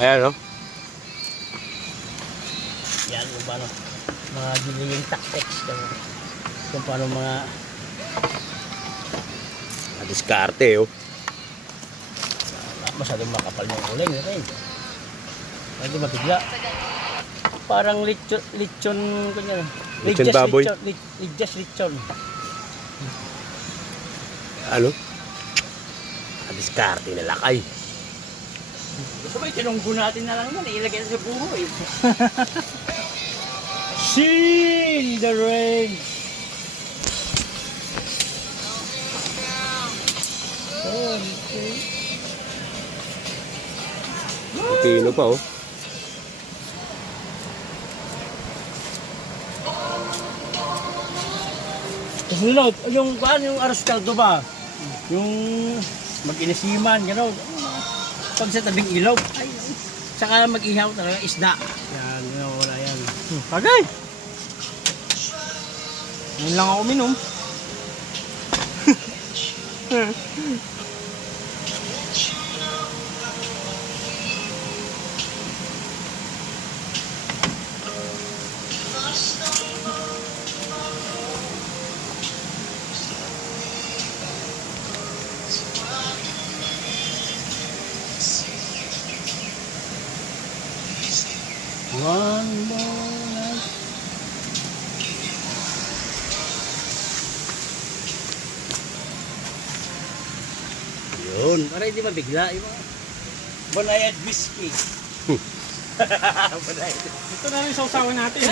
Ayan, no? Yan yung paano mga giling tactics kung paano mga Diskarte, oh. masyadong makapal yung uling rin. Hindi mabigla. Parang lechon kunya. Lechon baboy. Lechon. Ano? Diskarte na lakay. Gusto ba itinunggo natin na lang yan, ilagay sa buho eh. Sing the rain. Okay. Pino pa, oh. Sunod, yung arroz caldo ba? Yung mag-inisiman, gano'n. Pag sa tabing ilaw, ay, saka mag-ihaw talaga isda. Yan, wala yan. Bagay! Ngayon lang ako minom. One more night. Yun, para hindi mabigla. Yung mga Bonayad whiskey. Bonayad. Ito na rin sausawan natin.